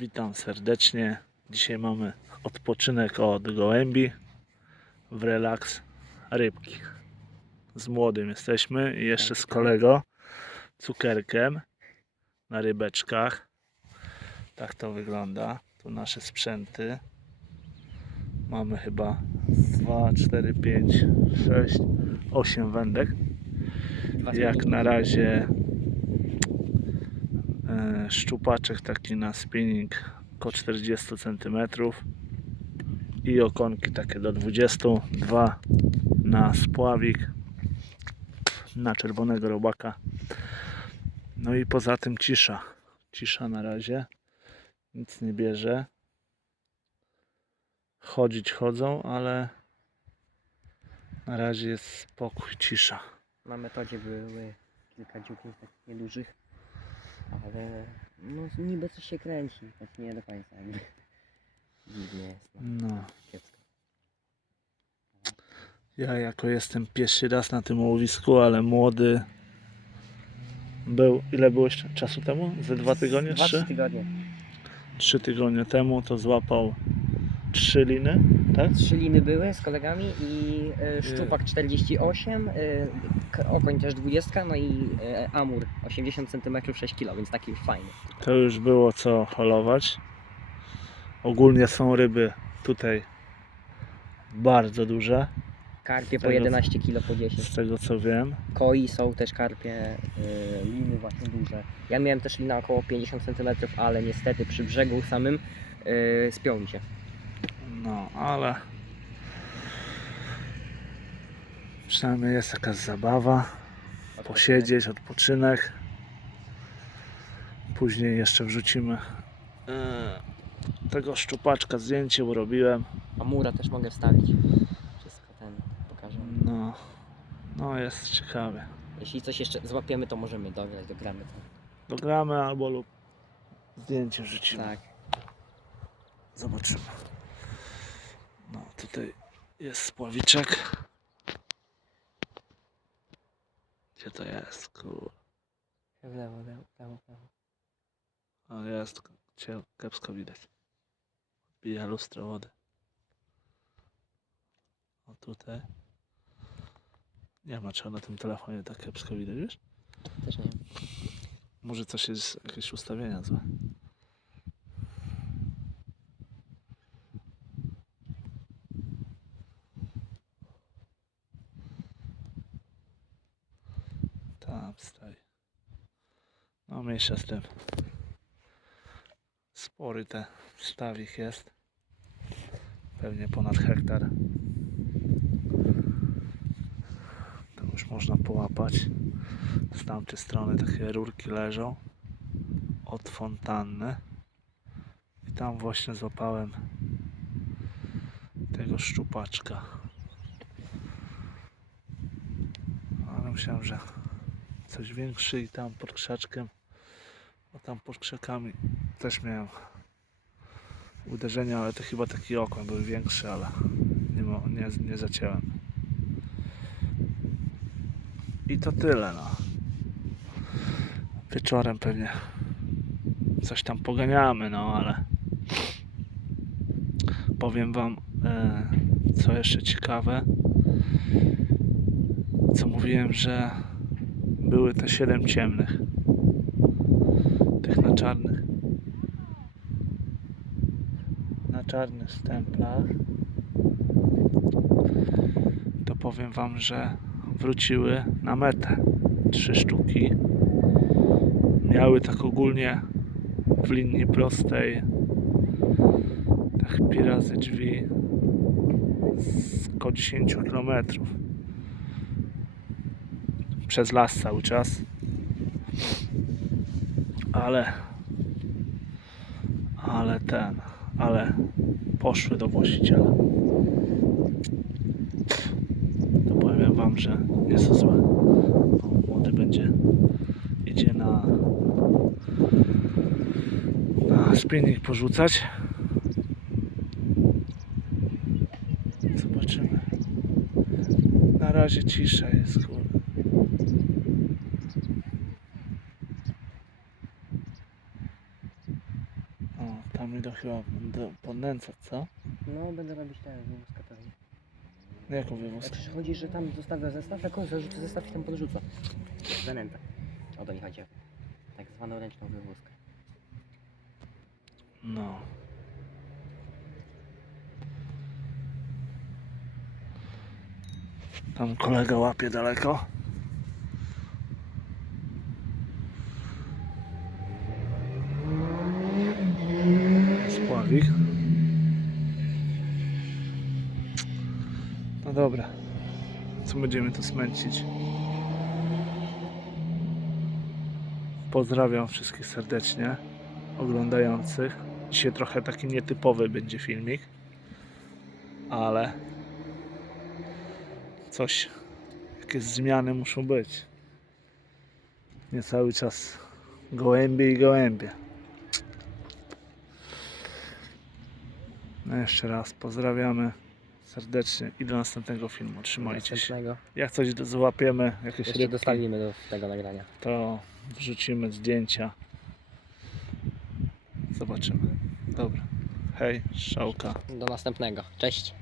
Witam serdecznie. Dzisiaj mamy odpoczynek od gołębi w relaks rybki. Z młodym jesteśmy i jeszcze z kolego cukierkiem na rybeczkach. Tak to wygląda. Tu nasze sprzęty. Mamy chyba 2, 4, 5, 6, 8 wędek. Jak na razie szczupaczek taki na spinning około 40 cm i okonki takie do 22 na spławik na czerwonego robaka. No i poza tym cisza. Cisza na razie. Nic nie bierze. Chodzić chodzą ale na razie jest spokój, cisza. Na metodzie były kilka dziuków niedużych, ale no niby coś się kręci, tak nie do końca jakby. Dziwnie jest, no, no kiepsko. Ja jako jestem pierwszy raz na tym łowisku, ale młody był, ile było jeszcze czasu temu? Ze dwa tygodnie? Dwa, Trzy? trzy tygodnie. Trzy tygodnie temu to złapał trzy liny, tak? Trzy liny były z kolegami i e, szczupak 48, e, k- okoń też 20, no i e, amur 80 cm 6 kg, więc taki już fajny. To już było co holować. Ogólnie są ryby tutaj bardzo duże, Karpie po Tego- 11 kg po 10. z tego co wiem. Koi są też karpie, y, liny właśnie duże. Ja miałem też lina około 50 cm, ale niestety przy brzegu samym y, spiął mi się. No, ale przynajmniej jest jakaś zabawa. posiedzieć, odpoczynek. Później jeszcze wrzucimy e, tego szczupaczka, zdjęcie urobiłem. A mura też mogę wstawić. Wszystko ten pokażę. No, no jest ciekawie. Jeśli coś jeszcze złapiemy, to możemy dograć, dogramy to. Dogramy albo lub zdjęcie wrzucimy. Tak. Zobaczymy. Tutaj jest spławiczek. Gdzie to jest? Kur... W lewo, lewo, lewo, lewo. O, jest. Cie- Kiepsko widać. Bija lustro wody. O tutaj. Nie ma czego na tym telefonie tak kiepsko widać, wiesz? Też nie wiem. Może coś jest, jakieś ustawienia złe. Tam stoi. No mniejsza z tym. Spory te stawik jest. Pewnie ponad hektar. To już można połapać. Z tamtej strony takie rurki leżą od fontanny. I tam właśnie złapałem tego szczupaczka. Ale myślałem, że coś większy i tam pod krzaczkiem. A tam pod krzakami też miałem uderzenia, ale to chyba taki okoń był większy, ale nie, nie, nie zacięłem. I to tyle, no. Wieczorem pewnie coś tam poganiamy, no ale powiem wam, e, co jeszcze ciekawe. Co mówiłem, że były te 7 ciemnych. Tych na czarnych. Na czarnych stemplach. To powiem wam, że wróciły na metę. Trzy sztuki. Miały tak ogólnie w linii prostej tak pi razy drzwi z około 10 km przez las cały czas ale ale ten ale poszły do właściciela to powiem wam, że nie są złe O, młody będzie idzie na na spinning porzucać. Zobaczymy. Na razie cisza jest, kurde. O, Tam idą chyba do podnęcać, co? No, będę robić ten wywózkę pewnie. No Jaką Jak wywózkę? przychodzi, że tam zostawia zestaw, jak on zarzuca zestaw i tam podrzuca. Zanęta. O to mi chodzi. Tak zwaną ręczną wywózkę. No. Tam kolega łapie daleko. No dobra. Co będziemy tu smęcić? Pozdrawiam wszystkich serdecznie oglądających. Dzisiaj trochę taki nietypowy będzie filmik, ale coś, jakieś zmiany muszą być. Nie cały czas gołębie i gołębie. No jeszcze raz pozdrawiamy serdecznie i do następnego filmu. Trzymajcie się. Jak coś złapiemy, jakieś Jeszcze rybki, dostawimy do tego nagrania. to wrzucimy zdjęcia. Zobaczymy. Dobra. Hej, szałka. Do następnego. Cześć.